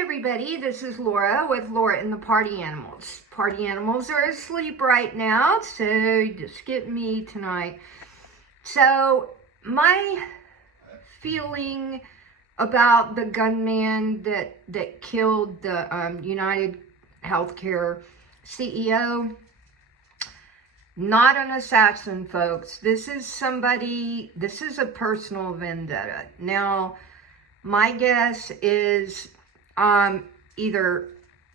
everybody, this is Laura with Laura and the Party Animals. Party Animals are asleep right now, so just skip me tonight. So, my feeling about the gunman that killed the United Healthcare CEO, not an assassin, folks. This is a personal vendetta. Now, my guess is either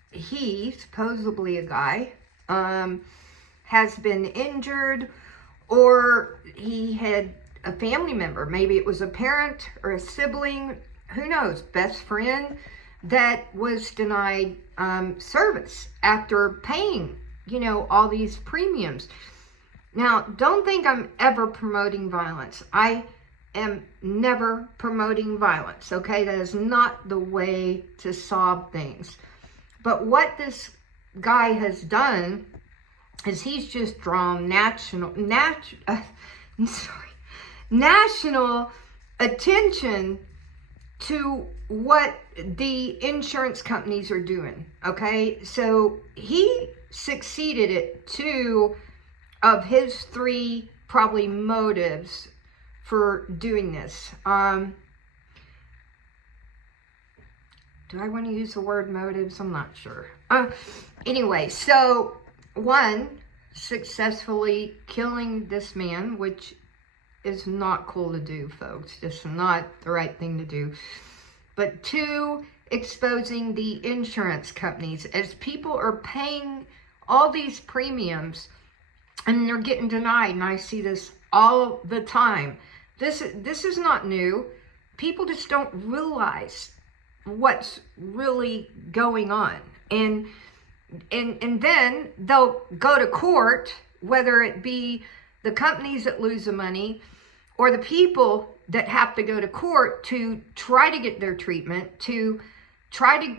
he, supposedly a guy, has been injured, or he had a family member. Maybe it was a parent or a sibling, who knows, best friend, that was denied service after paying, all these premiums. Now, don't think I'm ever promoting violence. I am never promoting violence, okay? That is not the way to solve things. But what this guy has done is he's just drawn national attention to what the insurance companies are doing, okay? So he succeeded at 2 of his 3 probably motives for doing this. Do I want to use the word motives? I'm not sure. Anyway, so 1, successfully killing this man, which is not cool to do, folks. Just not the right thing to do. But 2, exposing the insurance companies as people are paying all these premiums and they're getting denied. And I see this all the time. This is not new. People just don't realize what's really going on. And then they'll go to court, whether it be the companies that lose the money or the people that have to go to court to try to get their treatment, to try to,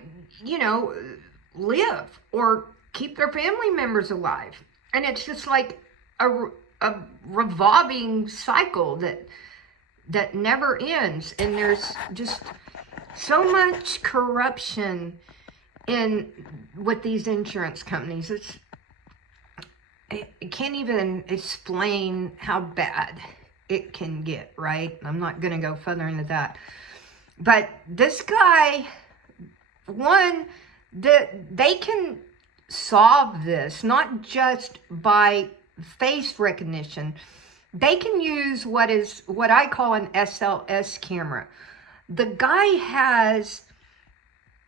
live or keep their family members alive. And it's just like a revolving cycle that never ends. And there's just so much corruption with these insurance companies. I can't even explain how bad it can get, right? I'm not going to go further into that. But this guy, they can solve this not just by face recognition. They can use what I call an SLS camera. The guy has,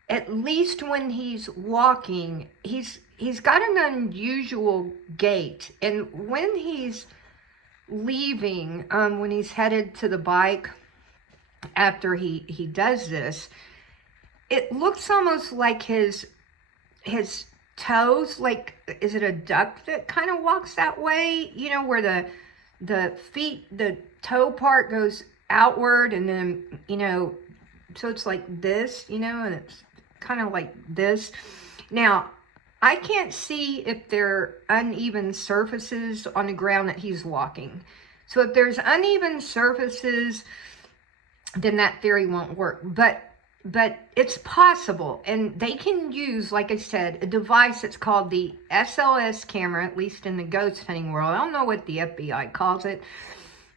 at least when he's walking, he's got an unusual gait. And when he's leaving, when he's headed to the bike after he does this, it looks almost like his toes, like, is it a duck that kind of walks that way? Where the feet, the toe part goes outward, and then, so it's like this, and it's kind of like this. Now, I can't see if there are uneven surfaces on the ground that he's walking. So if there's uneven surfaces, then that theory won't work. But it's possible. And they can use, like I said, a device that's called the SLS camera, at least in the ghost hunting world. I don't know what the FBI calls it.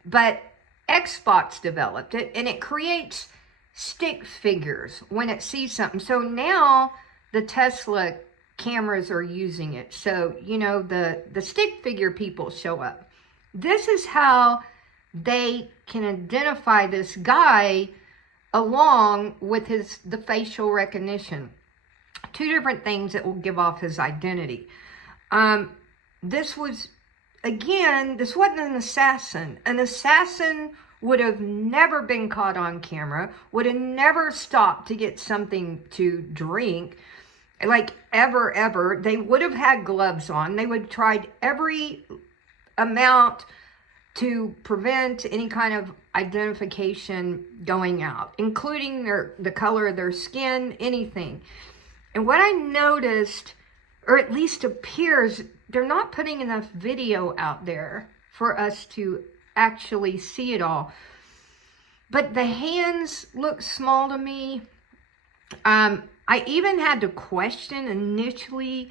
But Xbox developed it, and it creates stick figures when it sees something. So now the Tesla cameras are using it. So, the stick figure people show up. This is how they can identify this guy along with the facial recognition. 2 different things that will give off his identity. This wasn't an assassin. An assassin would have never been caught on camera, would have never stopped to get something to drink, like ever. They would have had gloves on. They would have tried every amount to prevent any kind of identification going out, including the color of their skin, anything. And what I noticed, or at least appears, they're not putting enough video out there for us to actually see it all. But the hands look small to me. I even had to question initially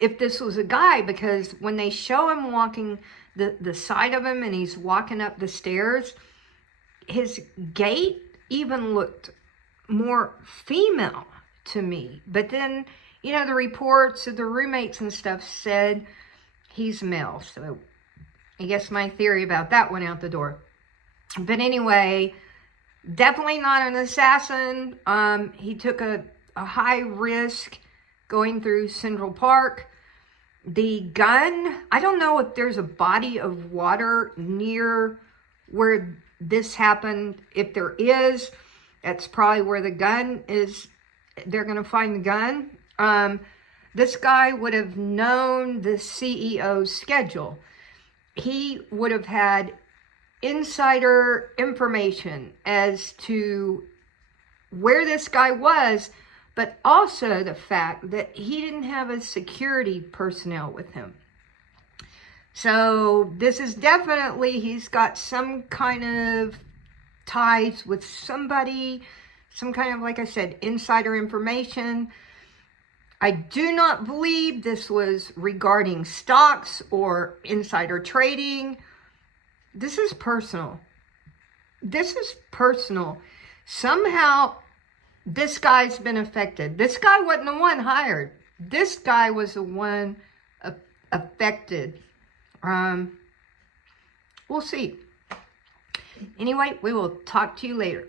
if this was a guy, because when they show him walking the side of him and he's walking up the stairs, his gait even looked more female to me. But then, you know, the reports of the roommates and stuff said he's male. So I guess my theory about that went out the door. But anyway, definitely not an assassin. He took a high risk going through Central Park. The gun, I don't know if there's a body of water near where this happened. If there is, that's probably where the gun is. They're going to find the gun. This guy would have known the CEO's schedule. He would have had insider information as to where this guy was, but also the fact that he didn't have a security personnel with him. So this is definitely, he's got some kind of ties with somebody, some kind of, like I said, insider information. I do not believe this was regarding stocks or insider trading. This is personal. This is personal. Somehow, this guy's been affected. This guy wasn't the one hired. This guy was the one affected. We'll see. Anyway, we will talk to you later.